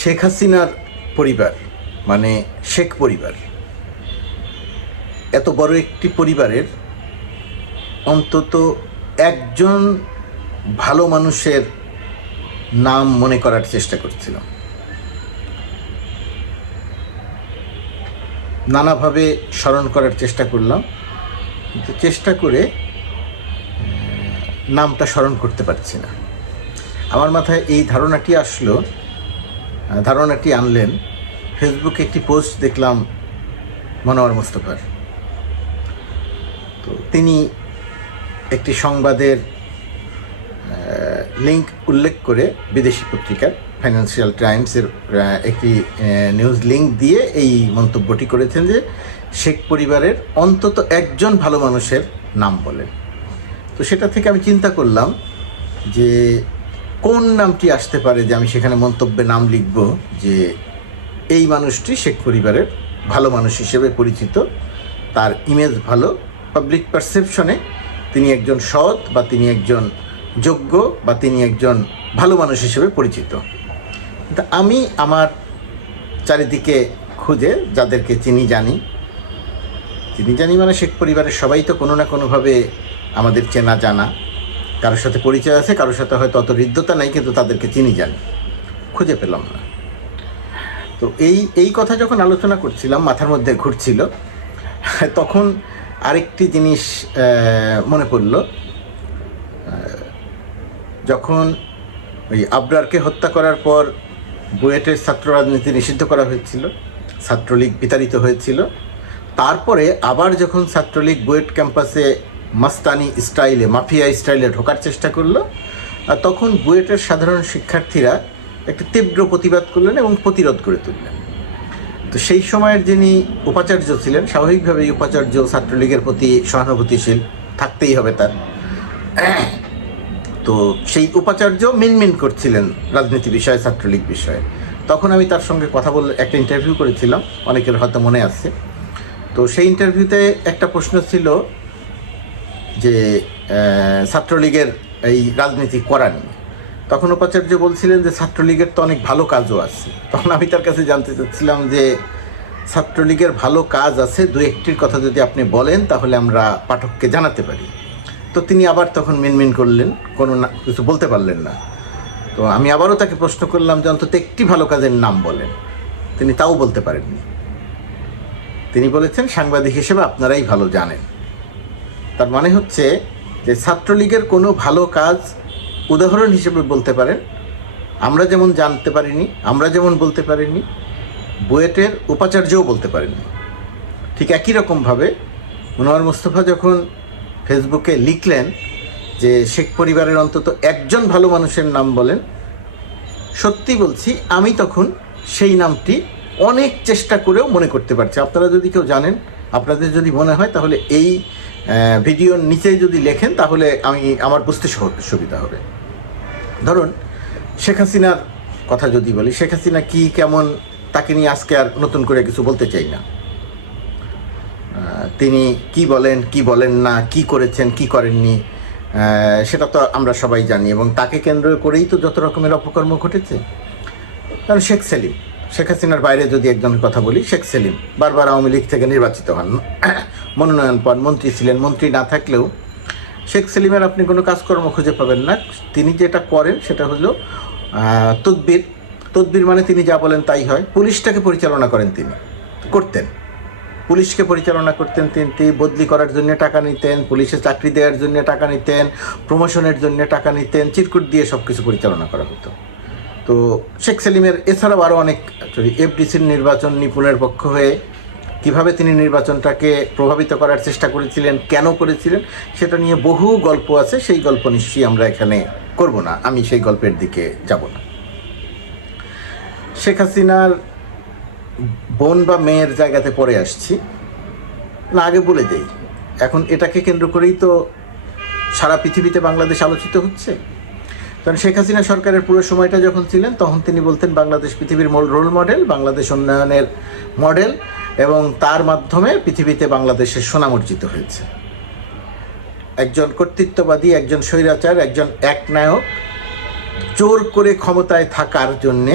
শেখ হাসিনার পরিবার মানে শেখ পরিবার, এত বড় একটি পরিবারের অন্তত একজন ভালো মানুষের নাম মনে করার চেষ্টা করছিলাম। নানাভাবে স্মরণ করার চেষ্টা করলাম, কিন্তু চেষ্টা করে নামটা স্মরণ করতে পারছি না। আমার মাথায় এই ধারণাটি আনলেন ফেসবুকে একটি পোস্ট দেখলাম মনোয়ার মোস্তফার। তো তিনি একটি সংবাদের লিঙ্ক উল্লেখ করে বিদেশি পত্রিকার ফাইন্যান্সিয়াল টাইমসের একটি নিউজ লিঙ্ক দিয়ে এই মন্তব্যটি করেছেন যে শেখ পরিবারের অন্তত একজন ভালো মানুষের নাম বলেন। তো সেটা থেকে আমি চিন্তা করলাম যে কোন নামটি আসতে পারে যে আমি সেখানে মন্তব্যে নাম লিখব যে এই মানুষটি শেখ পরিবারের ভালো মানুষ হিসেবে পরিচিত, তার ইমেজ ভালো, পাবলিক পারসেপশনে তিনি একজন সৎ বা তিনি একজন যোগ্য বা তিনি একজন ভালো মানুষ হিসেবে পরিচিত। কিন্তু আমি আমার চারিদিকে খুঁজে যাদেরকে চিনি জানি মানে শেখ পরিবারের সবাই তো কোনো না কোনোভাবে আমাদের চেনা জানা, কারোর সাথে পরিচয় আছে, কারোর সাথে হয়তো অত হৃদ্যতা নাই, কিন্তু তাদেরকে চিনি জানি, খুঁজে পেলাম না। তো এই কথা যখন আলোচনা করছিলাম, মাথার মধ্যে ঘুরছিল, তখন আরেকটি জিনিস মনে পড়ল। যখন ওই আবরারকে হত্যা করার পর বুয়েটের ছাত্র রাজনীতি নিষিদ্ধ করা হয়েছিল, ছাত্রলীগ বিতাড়িত হয়েছিল, তারপরে আবার যখন ছাত্রলীগ বুয়েট ক্যাম্পাসে মাস্তানি স্টাইলে, মাফিয়া স্টাইলে ঢোকার চেষ্টা করলো, তখন বুয়েটের সাধারণ শিক্ষার্থীরা একটা তীব্র প্রতিবাদ করলেন এবং প্রতিরোধ করে তুললেন। তো সেই সময়ের যিনি উপাচার্য ছিলেন, স্বাভাবিকভাবেই উপাচার্য ছাত্রলীগের প্রতি সহানুভূতিশীল থাকতেই হবে তার। তো সেই উপাচার্য মিনমিন করছিলেন রাজনীতি বিষয়ে, ছাত্রলীগ বিষয়ে। তখন আমি তার সঙ্গে কথা বলে একটা ইন্টারভিউ করেছিলাম, অনেকের হয়তো মনে আছে। তো সেই ইন্টারভিউতে একটা প্রশ্ন ছিল যে ছাত্রলীগের এই রাজনীতি করা নিয়ে। তখন উপাচার্য বলছিলেন যে ছাত্রলীগের তো অনেক ভালো কাজও আছে। তখন আমি তার কাছে জানতে চাচ্ছিলাম যে ছাত্রলীগের ভালো কাজ আছে, দু একটির কথা যদি আপনি বলেন তাহলে আমরা পাঠককে জানাতে পারি। তো তিনি আবার তখন মিনমিন করলেন, কিছু বলতে পারলেন না। তো আমি আবারও তাকে প্রশ্ন করলাম যে অন্তত একটি ভালো কাজের নাম বলেন। তিনি তাও বলতে পারেননি। তিনি বলেছেন, সাংবাদিক হিসেবে আপনারাই ভালো জানেন। তার মানে হচ্ছে যে ছাত্রলীগের কোনো ভালো কাজ উদাহরণ হিসেবে বলতে পারেন, আমরা যেমন জানতে পারিনি, আমরা যেমন বলতে পারিনি, বুয়েটের উপাচার্যও বলতে পারেননি। ঠিক একই রকমভাবে মনোয়ার মোস্তফা যখন ফেসবুকে লিখলেন যে শেখ পরিবারের অন্তত একজন ভালো মানুষের নাম বলেন, সত্যি বলছি আমি তখন সেই নামটি অনেক চেষ্টা করেও মনে করতে পারছি। আপনারা যদি কেউ জানেন, আপনাদের যদি মনে হয়, তাহলে এই ভিডিওর নিচে যদি লেখেন তাহলে আমার বুঝতে সুবিধা হবে। ধরুন শেখ হাসিনার কথা যদি বলি, শেখ হাসিনা কি কেমন, তাকে নিয়ে আজকে আর নতুন করে কিছু বলতে চাই না। তিনি কি বলেন, কি বলেন না, কি করেছেন, কি করেননি, সেটা তো আমরা সবাই জানি, এবং তাকে কেন্দ্র করেই তো যত রকমের অপকর্ম ঘটেছে। কারণ শেখ হাসিনার বাইরে যদি একজনের কথা বলি, শেখ সেলিম বারবার আওয়ামী লীগ থেকে নির্বাচিত হন, মনোনয়ন পান, মন্ত্রী ছিলেন। মন্ত্রী না থাকলেও শেখ সেলিমের আপনি কোনো কাজকর্ম খুঁজে পাবেন না। তিনি যেটা করেন সেটা হলো তদবির মানে তিনি যা বলেন তাই হয়। পুলিশটাকে পরিচালনা করতেন, পুলিশকে পরিচালনা করতেন তিনি। বদলি করার জন্য টাকা নিতেন, পুলিশে চাকরি দেওয়ার জন্য টাকা নিতেন, প্রমোশনের জন্য টাকা নিতেন, চিরকুট দিয়ে সব কিছু পরিচালনা করা হতো। তো শেখ সেলিমের এছাড়াও আরও অনেক, এফডিসির নির্বাচন নিপুণের পক্ষ হয়ে কিভাবে তিনি নির্বাচনটাকে প্রভাবিত করার চেষ্টা করেছিলেন, কেন করেছিলেন, সেটা নিয়ে বহু গল্প আছে। সেই গল্প নিশ্চয়ই আমরা এখানে করব না, আমি সেই গল্পের দিকে যাব না। শেখ হাসিনার বোন বা মেয়ের জায়গাতে পরে আসছি না, আগে বলে দেই, এখন এটাকে কেন্দ্র করেই তো সারা পৃথিবীতে বাংলাদেশ আলোচিত হচ্ছে। কারণ শেখ হাসিনা সরকারের পুরো সময়টা যখন ছিলেন, তখন তিনি বলতেন বাংলাদেশ পৃথিবীর রোল মডেল, বাংলাদেশ উন্নয়নের মডেল, এবং তার মাধ্যমে পৃথিবীতে বাংলাদেশের সুনাম অর্জিত হয়েছে। একজন কর্তৃত্ববাদী, একজন স্বৈরাচার, একজন একনায়ক জোর করে ক্ষমতায় থাকার জন্যে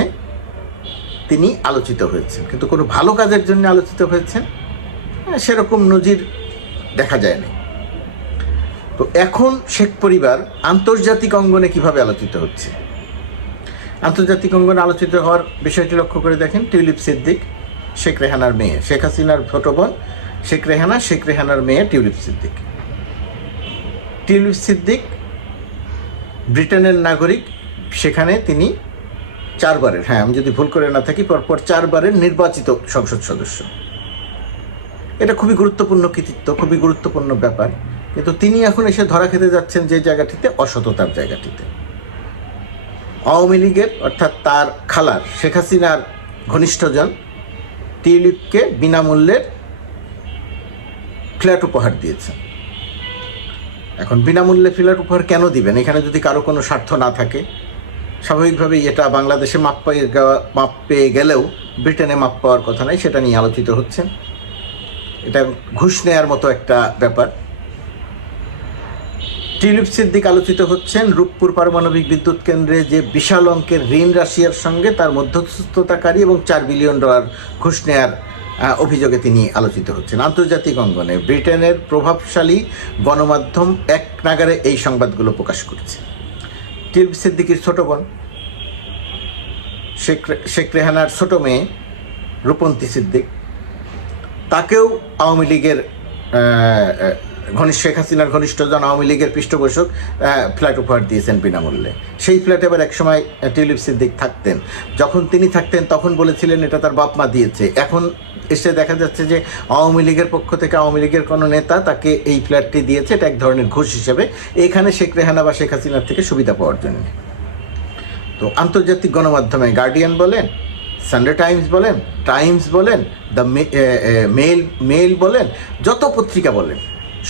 তিনি আলোচিত হয়েছেন, কিন্তু কোনো ভালো কাজের জন্য আলোচিত হয়েছেন সেরকম নজির দেখা যায় না। তো এখন শেখ পরিবার আন্তর্জাতিক অঙ্গনে কিভাবে আলোচিত হচ্ছে, আন্তর্জাতিক অঙ্গনে আলোচিত হওয়ার বিষয়টি লক্ষ্য করে দেখেন। টিউলিপ সিদ্দিক শেখ রেহানার মেয়ে, শেখ হাসিনার ছোট বোন শেখ রেহানা, শেখ রেহানার মেয়ে টিউলিপ সিদ্দিক। টিউলিপ সিদ্দিক ব্রিটেনের নাগরিক, সেখানে তিনি 4 বারের, হ্যাঁ আমি যদি ভুল করে না থাকি, পরপর 4 বারের নির্বাচিত সংসদ সদস্য। এটা খুবই গুরুত্বপূর্ণ কৃতিত্ব, খুবই গুরুত্বপূর্ণ ব্যাপার। কিন্তু তিনি এখন এসে ধরা খেতে যাচ্ছেন যে জায়গাটিতে, অসততার জায়গাটিতে। আওয়ামী লীগের অর্থাৎ তার খালার শেখ হাসিনার ঘনিষ্ঠজন টিউলিপকে বিনামূল্যের ফ্ল্যাট উপহার দিয়েছেন। এখন বিনামূল্যে ফ্ল্যাট উপহার কেন দিবেন? এখানে যদি কারো কোনো স্বার্থ না থাকে, স্বাভাবিকভাবেই এটা বাংলাদেশে মাপ পেয়ে গেলেও ব্রিটেনে মাপ পাওয়ার কথা নয়, সেটা নিয়ে আলোচিত হচ্ছে। এটা ঘুষ নেয়ার মতো একটা ব্যাপার। টিউলিপ সিদ্দিক আলোচিত হচ্ছেন রূপপুর পারমাণবিক বিদ্যুৎ কেন্দ্রে যে বিশাল অঙ্কের ঋণ রাশিয়ার সঙ্গে তার মধ্যস্থতাকারী এবং $4 বিলিয়ন ঘুষ নেয়ার অভিযোগে তিনি আলোচিত হচ্ছেন আন্তর্জাতিক অঙ্গনে। ব্রিটেনের প্রভাবশালী গণমাধ্যম এক নাগারে এই সংবাদগুলো প্রকাশ করছে। টিউলিপ সিদ্দিকির ছোট বোন শেখ রেহানার ছোট মেয়ে রূপন্তী সিদ্দিক, তাকেও আওয়ামী লীগের শেখ হাসিনার ঘনিষ্ঠজন আওয়ামী লীগের পৃষ্ঠপোষক ফ্ল্যাট উপহার দিয়েছেন বিনামূল্যে। সেই ফ্ল্যাটে আবার একসময় টিউলিপ সিদ্দিক থাকতেন। যখন তিনি থাকতেন তখন বলেছিলেন এটা তার বাপ মা দিয়েছে। এখন এসে দেখা যাচ্ছে যে আওয়ামী লীগের পক্ষ থেকে আওয়ামী লীগের কোনো নেতা তাকে এই ফ্ল্যাটটি দিয়েছে, এটা এক ধরনের ঘুষ হিসেবে, এখানে শেখ রেহানা বা শেখ হাসিনার থেকে সুবিধা পাওয়ার জন্য। তো আন্তর্জাতিক গণমাধ্যমে গার্ডিয়ান বলেন, সানডে টাইমস বলেন, টাইমস বলেন, দ্য মেল বলেন, যত পত্রিকা বলেন,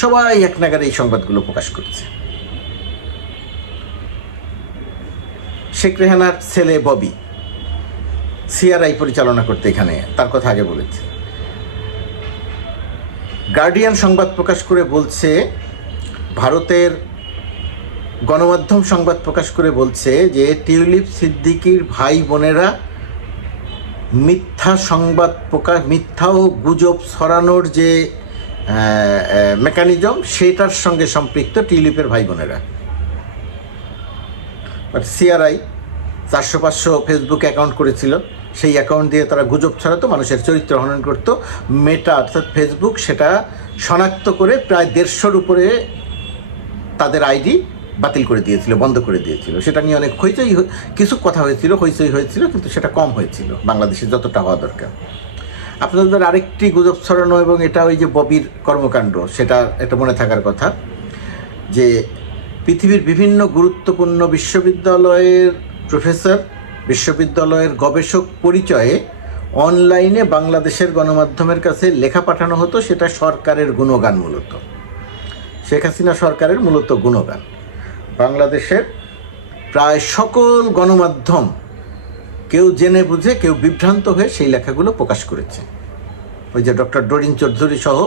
সবাই এক নাগারে এই সংবাদগুলো প্রকাশ করছে। শেখ রেহানার ছেলে ববি সিআরআই পরিচালনা করতে এখানে, তার কথা আগে বলেছে। গার্ডিয়ান সংবাদ প্রকাশ করে বলছে, ভারতের গণমাধ্যম সংবাদ প্রকাশ করে বলছে যে টিউলিপ সিদ্দিকির ভাই বোনেরা মিথ্যা ও গুজব ছড়ানোর যে মেকানিজম, সেটার সঙ্গে সম্পৃক্ত টিউলিপের ভাই বোনেরা। বাট সিআরআই 400-500 ফেসবুক অ্যাকাউন্ট করেছিল, সেই অ্যাকাউন্ট দিয়ে তারা গুজব ছড়াতো, মানুষের চরিত্র হনন করতো। মেটা অর্থাৎ ফেসবুক সেটা শনাক্ত করে প্রায় 150-র উপরে তাদের আইডি বাতিল করে দিয়েছিল, বন্ধ করে দিয়েছিল। সেটা নিয়ে অনেক কিছু কথা হয়েছিল, হইচই হয়েছিল, কিন্তু সেটা কম হয়েছিল বাংলাদেশে যতটা হওয়া দরকার। আপনাদের আরেকটি গুজব ছড়ানো, এবং এটা ওই যে ববির কর্মকাণ্ড, সেটা এটা মনে থাকার কথা যে পৃথিবীর বিভিন্ন গুরুত্বপূর্ণ বিশ্ববিদ্যালয়ের প্রফেসর, বিশ্ববিদ্যালয়ের গবেষক পরিচয়ে অনলাইনে বাংলাদেশের গণমাধ্যমের কাছে লেখা পাঠানো হতো, সেটা সরকারের গুণগান, মূলত শেখ হাসিনা সরকারের মূলত গুণগান। বাংলাদেশের প্রায় সকল গণমাধ্যম কেউ জেনে বুঝে, কেউ বিভ্রান্ত হয়ে সেই লেখাগুলো প্রকাশ করেছে। ওই যে ডক্টর ডরিন চৌধুরী সহ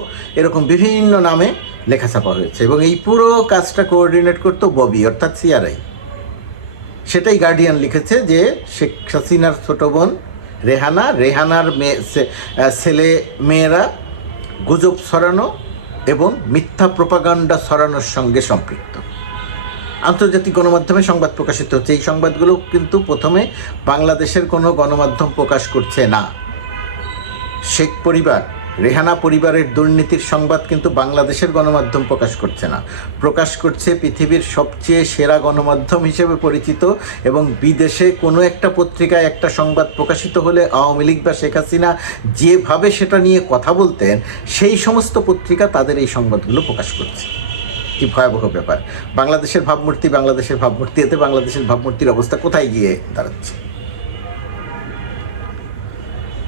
এরকম বিভিন্ন নামে লেখা ছাপা হয়েছে, এবং এই পুরো কাজটা কোঅর্ডিনেট করতো ববি অর্থাৎ সিআরআই। সেটাই গার্ডিয়ান লিখেছে যে শেখ হাসিনার ছোট বোন রেহানার ছেলে মেয়েরা গুজব ছড়ানো এবং মিথ্যা প্রোপাগান্ডা ছড়ানোর সঙ্গে সম্পৃক্ত। আন্তর্জাতিক গণমাধ্যমে সংবাদ প্রকাশিত হচ্ছে। এই সংবাদগুলো কিন্তু প্রথমে বাংলাদেশের কোনো গণমাধ্যম প্রকাশ করছে না। শেখ পরিবার, রেহানা পরিবারের দুর্নীতির সংবাদ কিন্তু বাংলাদেশের গণমাধ্যম প্রকাশ করছে না, প্রকাশ করছে পৃথিবীর সবচেয়ে সেরা গণমাধ্যম হিসেবে পরিচিত। এবং বিদেশে কোনো একটা পত্রিকায় একটা সংবাদ প্রকাশিত হলে আওয়ামী লীগ বা শেখ হাসিনা যেভাবে সেটা নিয়ে কথা বলতেন, সেই সমস্ত পত্রিকা তাদের এই সংবাদগুলো প্রকাশ করছে। কি ভয়াবহ ব্যাপার! বাংলাদেশের ভাবমূর্তি, এতে বাংলাদেশের ভাবমূর্তির অবস্থা কোথায় গিয়ে দাঁড়াচ্ছে?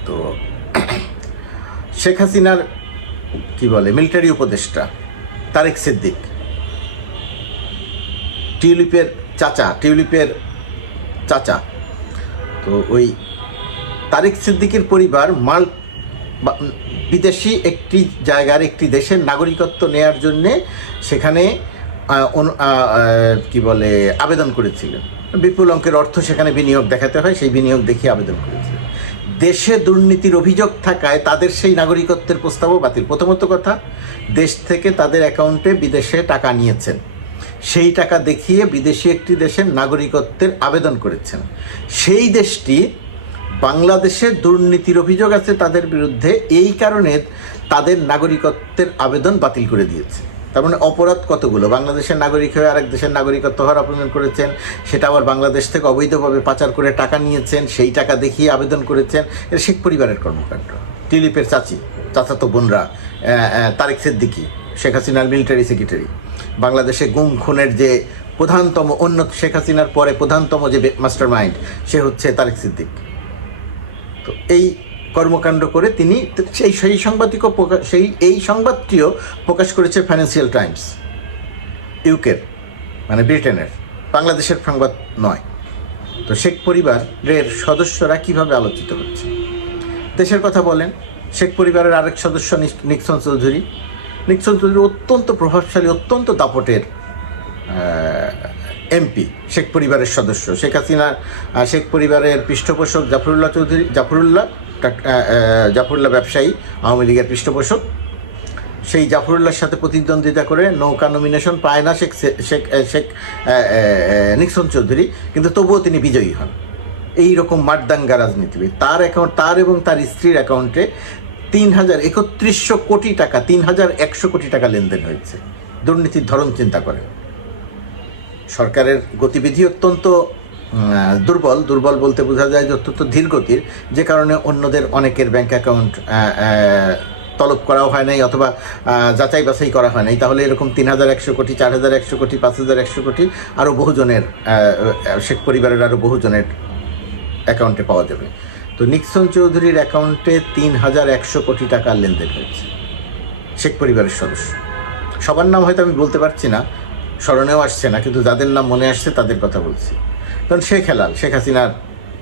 তো শেখ হাসিনার মিলিটারি উপদেষ্টা তারেক সিদ্দিক, টিউলিপের চাচা, তো ওই তারেক সিদ্দিকের পরিবার বিদেশি একটি জায়গার, একটি দেশের নাগরিকত্ব নেয়ার জন্যে সেখানে আবেদন করেছিলেন। বিপুল অঙ্কের অর্থ সেখানে বিনিয়োগ দেখাতে হয়, সেই বিনিয়োগ দেখিয়ে আবেদন করেছিলেন। দেশে দুর্নীতির অভিযোগ থাকায় তাদের সেই নাগরিকত্বের প্রস্তাবও বাতিল। প্রথমত কথা, দেশ থেকে তাদের অ্যাকাউন্টে বিদেশে টাকা নিয়েছেন, সেই টাকা দেখিয়ে বিদেশি একটি দেশের নাগরিকত্বের আবেদন করেছেন। সেই দেশটি বাংলাদেশে দুর্নীতির অভিযোগ আছে তাদের বিরুদ্ধে, এই কারণে তাদের নাগরিকত্বের আবেদন বাতিল করে দিয়েছে। তার মানে অপরাধ কতগুলো! বাংলাদেশের নাগরিক হয়ে আরেক দেশের নাগরিকত্ব হওয়ার আবেদন করেছেন, সেটা আবার বাংলাদেশ থেকে অবৈধভাবে পাচার করে টাকা নিয়েছেন, সেই টাকা দেখিয়ে আবেদন করেছেন। এটা শেখ পরিবারের কর্মকাণ্ড। টিলিপের চাচাতো বোনরা, তারেক সিদ্দিকী, শেখ হাসিনার মিলিটারি সেক্রেটারি, বাংলাদেশে গুম খুনের যে প্রধানতম, অন্য শেখ হাসিনার পরে প্রধানতম যে মাস্টার মাইন্ড, সে হচ্ছে তারেক সিদ্দিক। তো এই কর্মকাণ্ড করে তিনি এই সংবাদটিও প্রকাশ করেছে ফাইন্যান্সিয়াল টাইমস, ইউকের, মানে ব্রিটেনের, বাংলাদেশের সংবাদ নয়। তো শেখ পরিবারের সদস্যরা কিভাবে আলোচিত হচ্ছে? দেশের কথা বলেন, শেখ পরিবারের আরেক সদস্য নিক্সন চৌধুরী অত্যন্ত প্রভাবশালী, অত্যন্ত দাপটের এমপি, শেখ পরিবারের সদস্য। শেখ পরিবারের পৃষ্ঠপোষক জাফরুল্লাহ ব্যবসায়ী, আওয়ামী লীগের পৃষ্ঠপোষক। সেই জাফরুল্লাহর সাথে প্রতিদ্বন্দ্বিতা করে নৌকা নমিনেশন পায় না শেখ নিক্সন চৌধুরী, কিন্তু তবুও তিনি বিজয়ী হন। এই রকম মাঠদাঙ্গা রাজনীতিবিদ। তার এবং তার স্ত্রীর অ্যাকাউন্টে 3,3100 কোটি টাকা, 3,100 কোটি টাকা লেনদেন হয়েছে। দুর্নীতির ধরন চিন্তা করেন। সরকারের গতিবিধি অত্যন্ত দুর্বল বলতে বোঝা যায় যে অত্যন্ত ধীরগতির, যে কারণে অন্যদের অনেকের ব্যাংক অ্যাকাউন্ট তলব করাও হয় নাই অথবা যাচাই বাছাই করা হয় নাই। তাহলে এরকম 3,100 কোটি, 4,100 কোটি, 5,100 কোটি আরও বহুজনের, শেখ পরিবারের আরও বহুজনের অ্যাকাউন্টে পাওয়া যাবে। তো নিক্সন চৌধুরীর অ্যাকাউন্টে 3,100 কোটি টাকার লেনদেন হয়েছে। শেখ পরিবারের সদস্য সবার নাম হয়তো আমি বলতে পারছি না, স্মরণেও আসছে না, কিন্তু যাদের নাম মনে আসছে তাদের কথা বলছি। কারণ শেখ হেলাল, শেখ হাসিনার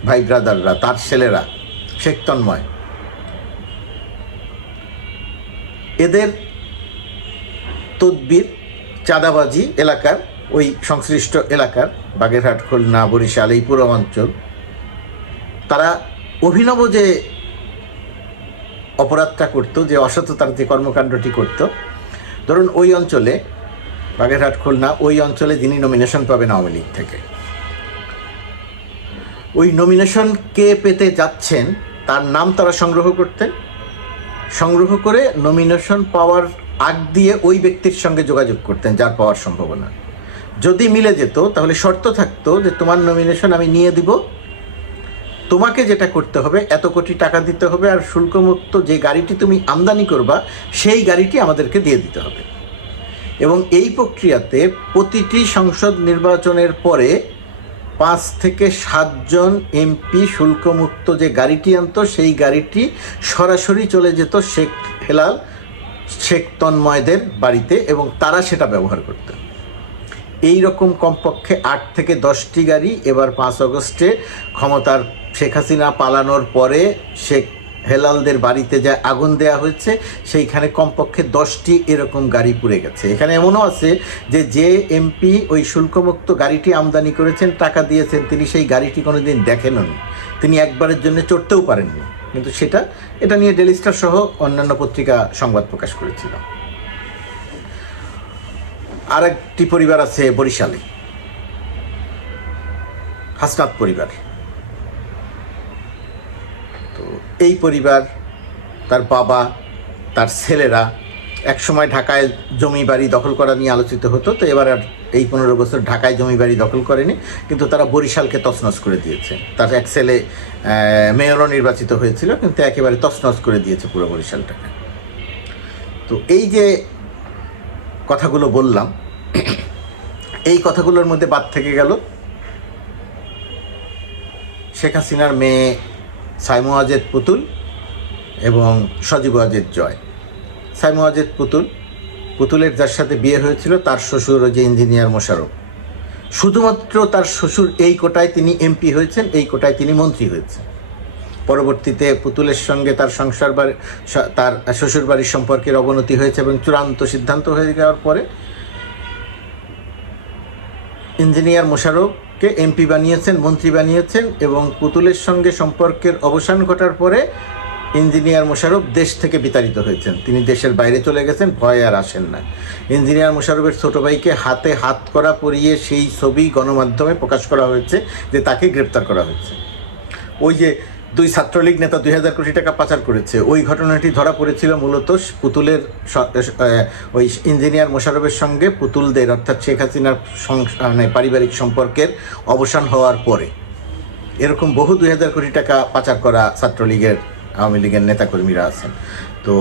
ভাই ব্রাদাররা, তার ছেলেরা, শেখ তন্ময়, এদের তদবির, চাঁদাবাজি এলাকার, ওই সংশ্লিষ্ট এলাকার বাগেরহাট, খুলনা, বরিশাল, এই পুরো অঞ্চল, তারা অভিনব যে অপরাধটা করতো, যে অসততার যে কর্মকাণ্ডটি করতো, ধরুন ওই অঞ্চলে, বাগেরহাট, খুলনা, ওই অঞ্চলে যিনি নমিনেশন পাবেন আওয়ামী লীগ থেকে, ওই নমিনেশন কে পেতে যাচ্ছেন তার নাম তারা সংগ্রহ করতেন। সংগ্রহ করে নমিনেশন পাওয়ার আগ দিয়ে ওই ব্যক্তির সঙ্গে যোগাযোগ করতেন যার পাওয়ার সম্ভাবনা। যদি মিলে যেত তাহলে শর্ত থাকতো যে তোমার নমিনেশন আমি নিয়ে দিব, তোমাকে যেটা করতে হবে এত কোটি টাকা দিতে হবে, আর শুল্কমুক্ত যে গাড়িটি তুমি আমদানি করবা সেই গাড়িটি আমাদেরকে দিয়ে দিতে হবে। এবং এই প্রক্রিয়াতে প্রতিটি সংসদ নির্বাচনের পরে 5 থেকে 7 জন এমপি শুল্কমুক্ত যে গাড়িটি আনতো, সেই গাড়িটি সরাসরি চলে যেত শেখ হেলাল, শেখ তন্ময়দের বাড়িতে, এবং তারা সেটা ব্যবহার করতেন। এই রকম কমপক্ষে 8 থেকে 10টি গাড়ি এবার 5 আগস্টে ক্ষমতার শেখ হাসিনা পালানোর পরে শেখ হেলালদের বাড়িতে যা আগুন দেওয়া হয়েছে, সেইখানে কমপক্ষে 10টি এরকম গাড়ি পুড়ে গেছে। এখানে এমনও আছে যে এমপি ওই শুল্কমুক্ত গাড়িটি আমদানি করেছেন, টাকা দিয়েছেন, তিনি সেই গাড়িটি কোনোদিন দেখেননি, তিনি একবারের জন্য চড়তেও পারেননি, কিন্তু এটা নিয়ে ডেইলি স্টার সহ অন্যান্য পত্রিকা সংবাদ প্রকাশ করেছিল। আর একটি পরিবার আছে বরিশালে, হাসনাত পরিবার। তো এই পরিবার, তার বাবা, তার ছেলেরা একসময় ঢাকায় জমি বাড়ি দখল করা নিয়ে আলোচিত হতো। তো এবার আর এই 15 বছর ঢাকায় জমি বাড়ি দখল করেনি, কিন্তু তারা বরিশালকে তছনছ করে দিয়েছে। তার এক ছেলে মেয়রও নির্বাচিত হয়েছিল, কিন্তু একেবারে তছনছ করে দিয়েছে পুরো বরিশালটাকে। তো এই যে কথাগুলো বললাম, এই কথাগুলোর মধ্যে বাদ থেকে গেল শেখ হাসিনার মেয়ে সাইমু ওয়াজেদ পুতুল এবং সজীব ওয়াজেদ জয়। সাইমু ওয়াজেদ পুতুলের যার সাথে বিয়ে হয়েছিল তার শ্বশুর যে ইঞ্জিনিয়ার মোশাররফ, শুধুমাত্র তার শ্বশুর এই কোটায় তিনি এমপি হয়েছেন, এই কোটায় তিনি মন্ত্রী হয়েছেন। পরবর্তীতে পুতুলের সঙ্গে তার তার শ্বশুরবাড়ির সম্পর্কের অবনতি হয়েছে এবং চূড়ান্ত সিদ্ধান্ত হয়ে যাওয়ার পরে ইঞ্জিনিয়ার মোশাররফ কে এমপি বানিয়েছেন, মন্ত্রী বানিয়েছেন, এবং পুতুলের সঙ্গে সম্পর্কের অবসান ঘটার পরে ইঞ্জিনিয়ার মোশাররফ দেশ থেকে বিতাড়িত হয়েছেন। তিনি দেশের বাইরে চলে গেছেন, ভয়ে আর আসেন না। ইঞ্জিনিয়ার মোশাররফের ছোট ভাইকে হাতে হাত করা পরিয়ে সেই ছবি গণমাধ্যমে প্রকাশ করা হয়েছে যে তাকে গ্রেপ্তার করা হয়েছে। ওই যে 2 ছাত্রলীগ নেতা 2000 কোটি টাকা পাচার করেছে, ওই ঘটনাটি ধরা পড়েছিল মূলত পুতুলের ওই ইঞ্জিনিয়ার মোশাররফের সঙ্গে পুতুলদের অর্থাৎ শেখ হাসিনার মানে পারিবারিক সম্পর্কের অবসান হওয়ার পরে। এরকম বহু 2000 কোটি টাকা পাচার করা ছাত্রলীগের, আওয়ামী লীগের নেতাকর্মীরা আছেন। তো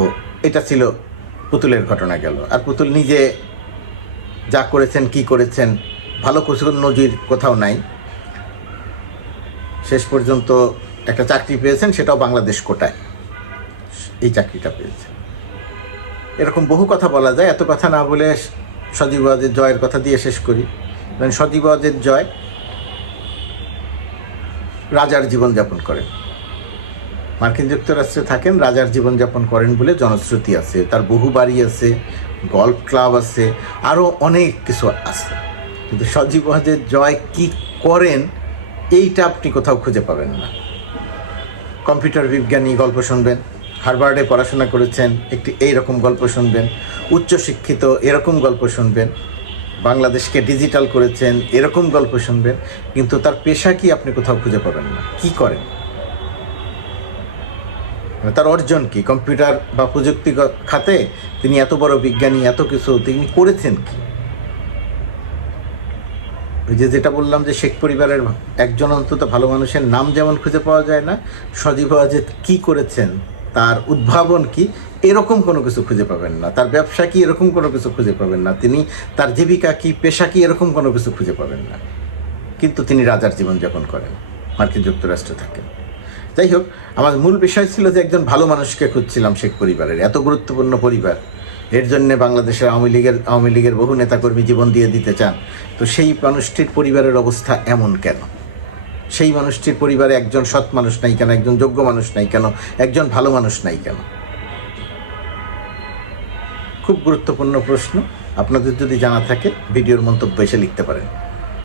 এটা ছিল পুতুলের ঘটনা গেল। আর পুতুল নিজে যা করেছেন, কি করেছেন, ভালো কিছু নজির কোথাও নাই। শেষ পর্যন্ত একটা চাকরি পেয়েছেন, সেটাও বাংলাদেশ কোটায় এই চাকরিটা পেয়েছেন। এরকম বহু কথা বলা যায়, এত কথা না বলে সজীব ওয়াজেদ জয়ের কথা দিয়ে শেষ করি। মানে সজীব ওয়াজেদ জয় রাজার জীবনযাপন করেন, মার্কিন যুক্তরাষ্ট্রে থাকেন, রাজার জীবনযাপন করেন বলে জনশ্রুতি আছে। তার বহু বাড়ি আছে, গল্ফ ক্লাব আছে, আরও অনেক কিছু আছে। কিন্তু সজীব ওয়াজেদ জয় কি করেন এইটা আপনি কোথাও খুঁজে পাবেন না। কম্পিউটার বিজ্ঞানী গল্প শুনবেন, হার্ভার্ডে পড়াশোনা করেছেন একটি এইরকম গল্প শুনবেন, উচ্চশিক্ষিত এরকম গল্প শুনবেন, বাংলাদেশকে ডিজিটাল করেছেন এরকম গল্প শুনবেন, কিন্তু তার পেশা কি আপনি কোথাও খুঁজে পাবেন না। কি করেন, তার অর্জন কি, কম্পিউটার বা প্রযুক্তিগত খাতে তিনি এত বড় বিজ্ঞানী, এত কিছু তিনি করেছেন কি? ওই যেটা বললাম যে শেখ পরিবারের একজন অন্তত ভালো মানুষের নাম যেমন খুঁজে পাওয়া যায় না, সজীব ওয়াজেদ কী করেছেন, তার উদ্ভাবন কি, এরকম কোনো কিছু খুঁজে পাবেন না। তার ব্যবসা কি, এরকম কোনো কিছু খুঁজে পাবেন না। তিনি তার জীবিকা কি, পেশা কি, এরকম কোনো কিছু খুঁজে পাবেন না। কিন্তু তিনি রাজার জীবনযাপন করেন, মার্কিন যুক্তরাষ্ট্রে থাকেন। যাই হোক, আমার মূল বিষয় ছিল যে একজন ভালো মানুষকে খুঁজছিলাম শেখ পরিবারের, এত গুরুত্বপূর্ণ পরিবার, এর জন্য বাংলাদেশের আওয়ামী লীগের বহু নেতাকর্মী জীবন দিয়ে দিতে চান। তো সেই মানুষটির পরিবারের অবস্থা এমন কেন? সেই মানুষটির পরিবারে একজন সৎ মানুষ নাই কেন, একজন যোগ্য মানুষ নাই কেন, একজন ভালো মানুষ নাই কেন? খুব গুরুত্বপূর্ণ প্রশ্ন। আপনাদের যদি জানা থাকে ভিডিওর মন্তব্য এসে লিখতে পারেন।